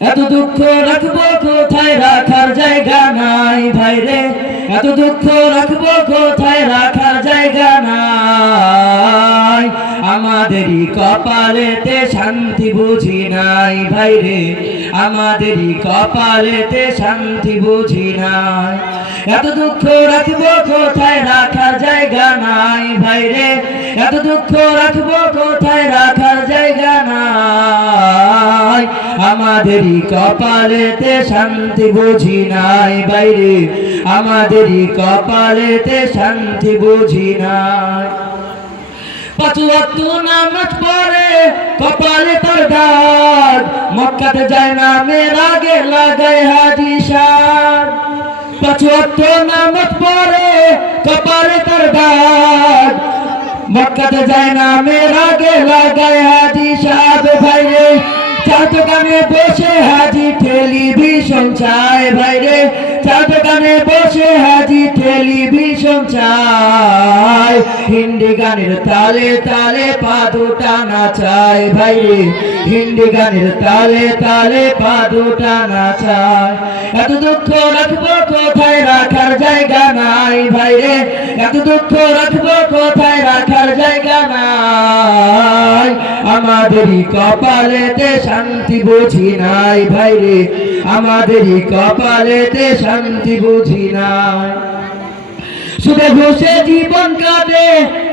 এত দুঃখ রাখবো কোথায়, রাখার জায়গা নাই ভাইরে। এত দুঃখ রাখবো কোথায়, রাখার জায়গা নাই। আমাদেরই কপালেতে শান্তি বুঝি নাই ভাইরে, আমাদেরই কপালেতে শান্তি বুঝি নাই। এত দুঃখ রাখবো কোথায়, রাখার জায়গা নাই ভাইরে। এত দুঃখ রাখবো কোথায়, রাখার জায়গা নাই। আমাদেরই কপালেতে শান্তি বুঝি নাই বাইরে, আমাদেরই কপালেতে শান্তি বুঝি নাই। পাঁচ ওয়াক্ত নামাজ পড়ে কপালে তার দাগ, মক্কাতে যায় নামের আগে লাগায় হাজি সার। পাঁচ ওয়াক্ত নামাজ পড়ে কপালে তার দাগ, মক্কাতে যায় নামের আগে লাগায় হাজি সাহেব ভাইরে। চার দোকানে বসে হাজি টেলিভিশন চায় ভাইরে, চার দোকানে বসে হাজি টেলিভিশন চায়। হিন্দি গানের তালে তালে পা দুটা নাচায় ভাইরে, হিন্দি গানের তালে তালে পা দুটা নাচায়। এত দুঃখ রাখবো কোথায়, রাখার জায়গা নাই ভাইরে। এত দুঃখ রাখবো কোথায়, রাখার জায়গা নাই। আমাদেরই কপালেতে শান্তি বুঝি নাই ভাইরে, আমাদেরই কপালেতে শান্তি বুঝি নাই। সুদে ঘুষে জীবন কাটে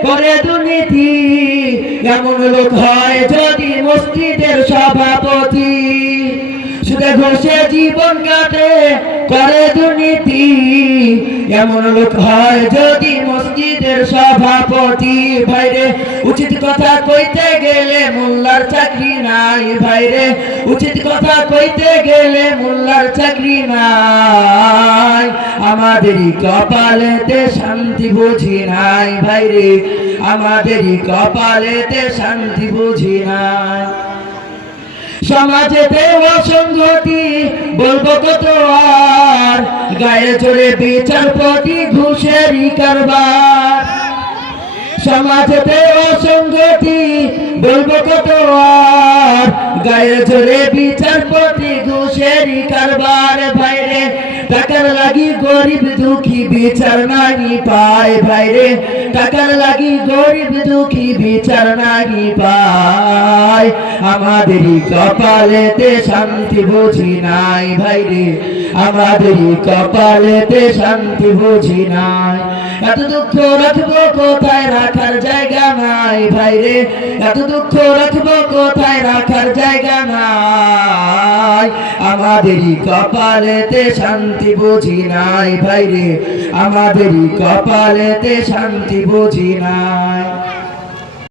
করে দুর্নীতি, এমন লোক হয় যদি মসজিদের সভাপতি। সুদে ঘুষে জীবন কাটে করে দুর্নীতি, এমন লোক হয় যদি মসজিদের সভাপতি ভাইরে। উচিত কথা কইতে গেলে মোল্লার চাকরি নাই ভাইরে, উচিত কথা কইতে গেলে মোল্লার চাকরি নাই। আমাদেরই কপালেতে শান্তি বুঝি নাই ভাইরে, আমাদেরই কপালেতে শান্তি বুঝি নাই। সমাজেতে অসংগতি বলবো কত আর, গায়ে জোরে বিচারপতি ঘুষেরই কারবার। সমাজেতে অসংগতি বলবো কত আর, গায়ে জোরে বিচারপতি ঘুষেরই কারবার ভাইরে। টাকার লাগি গরিব দুঃখী বিচার নাহি পায় ভাইরে, টাকার লাগি গরিব দুঃখী বিচার নাহি পায়। আমাদেরই কপালেতে শান্তি বুঝি নাই ভাইরে, আমাদেরই কপালেতে শান্তি বুঝি নাই। এত দুঃখ রাখবো কোথায়, রাখার জায়গা নাই ভাইরে। এত দুঃখ রাখবো কোথায়, রাখার জায়গা নাই। আমাদেরই কপালেতে শান্তি বুঝি নাই ভাইরে, আমাদেরই কপালেতে শান্তি বুঝি নাই।